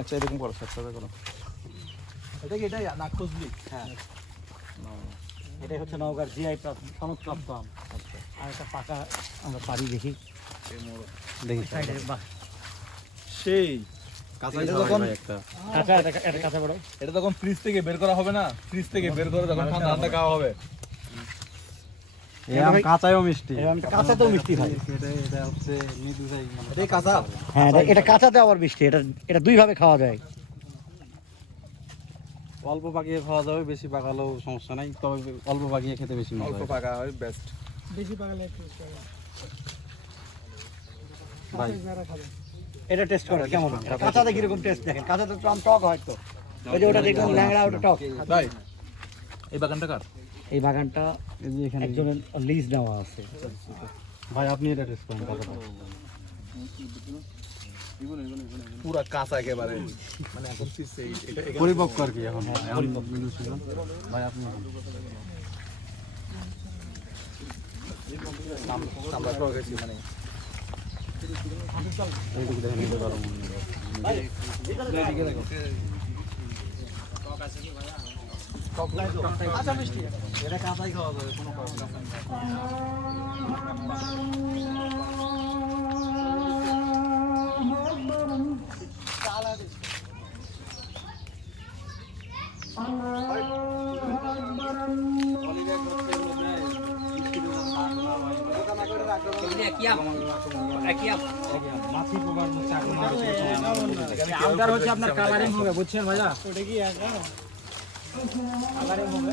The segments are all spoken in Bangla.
আচ্ছা এরকম করো সাথে করো। এটা কি এটাই না খুঁজলি? হ্যাঁ এটাই হচ্ছে নওগাঁর জিআই সনদপ্রাপ্ত আম। আর একটা পাকা আমরা পারি দেখি সাইডে বাহ সেই কাঁচা বড় এটা তখন ফ্রিজ থেকে বের করা হবে না, ফ্রিজ থেকে বের করে তখন ঠান্ডা খাওয়া হবে। কাঁচাও মিষ্টি, কাঁচাতেও মিষ্টি হয়। এটা হচ্ছে মৃদু চাই, এটাই কাঁচা। হ্যাঁ এটা কাঁচাতে আবার মিষ্টি, এটা দুই ভাবে খাওয়া যায়। অল্প পাকিয়ে খাওয়া যাবে, বেশি পাকালেও সমস্যা নাই, তবে অল্প পাকিয়ে খেতে বেশি মজা অল্প হয়। পাকা হয় বেস্ট। বেশি পাকালে একটু ভাই এটা টেস্ট করেন কেমন, কাঁচাতে কিরকম টেস্ট দেখেন। কাঁচাতে তো আম টক হয়, তো ওই যে ওটা দেখলাম ল্যাংড়া, ওটা টক। ভাই এই বাগানটা কার? এই বাগানটা এই যে এখানে একজনের লিজ নেওয়া আছে। ভাই আপনি এটা টেস্ট করেন কতটা। পুরা কাঁচা একেবারে, মানে এখন এটা পরিপক্ক আর কি এখন। মৃদু ছিল ভাই, আপনি আমরা টক গেছি মানে এইটুকু দেখে নিতে পারো। আচ্ছা মিষ্টি এটা কাঁচাই খাওয়া যাবে, কোনো প্রবলেম নাই। আমটার হচ্ছে আপনার কালারিং হবে, বুঝছেন ভাইয়া? ওটা কি কালারিং হবে।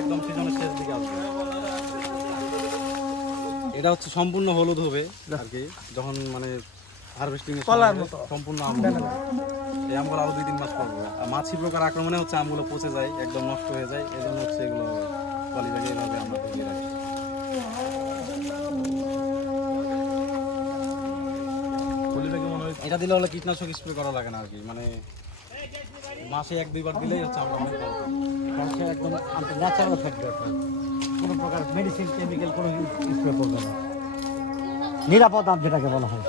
একদম সিজনের শেষ দিকে আসবে। এটা হচ্ছে সম্পূর্ণ হলুদ হবে আর কি, যখন মানে হারভেস্টিং এর কলার মতো সম্পূর্ণ আম এই আমগুলো আরো 2-3 মাস পর হবে। আর মাছি পোকার আক্রমণে হচ্ছে আমগুলো পচে যায়, একদম নষ্ট হয়ে যায়, এই জন্য হচ্ছে এগুলো পলিব্যাগে এইভাবে আমরা ঢুকিয়ে রাখি। পলিব্যাগে মনে হয় এটা দিলে হলে কীটনাশক স্প্রে করা লাগে না আর কি, মানে মাসে 1-2 বার দিলেই হচ্ছে আমরা অনেক ভালো পাই। হচ্ছে একদম ন্যাচারাল থাকবে, কোনো প্রকার মেডিসিন কেমিক্যাল কোনো স্প্রে করবে না, নিরাপদ আম যেটাকে বলা হয়।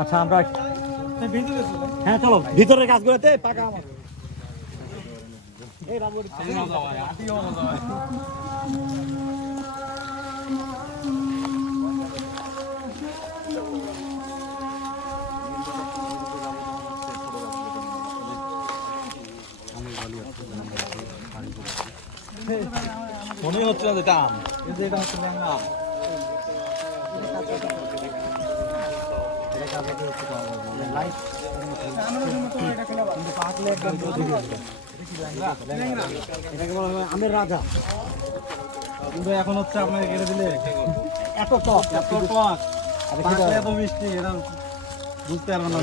আচ্ছা আমরা হ্যাঁ চলো ভিতরের কাজগুলোতে পাকা আম আছে। এই বাবু মজা হয়, আটিও মজা হয়। মনে হচ্ছে না যেটা আম, কিন্তু এটা হচ্ছে ল্যাংড়া আম। এটাকে বলা হয় আমের রাজা। কিন্তু এখন হচ্ছে আপনাকে কেটে দিলে এত টক, এত টক, পাকলে এত মিষ্টি, এটা বুঝতে পারবেন না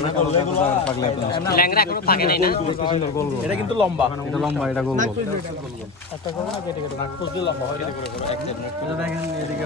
পাকলে এত মিষ্টি। ল্যাংড়া কোনো থাকে নাই না। দেখতে সুন্দর গোল গোল। এটা কিন্তু লম্বা, এটা লম্বা, এটা গোল গোল। একটা করবো না কেটে কেটে নাক লম্বা হয়। এটা দেখেন এদিকে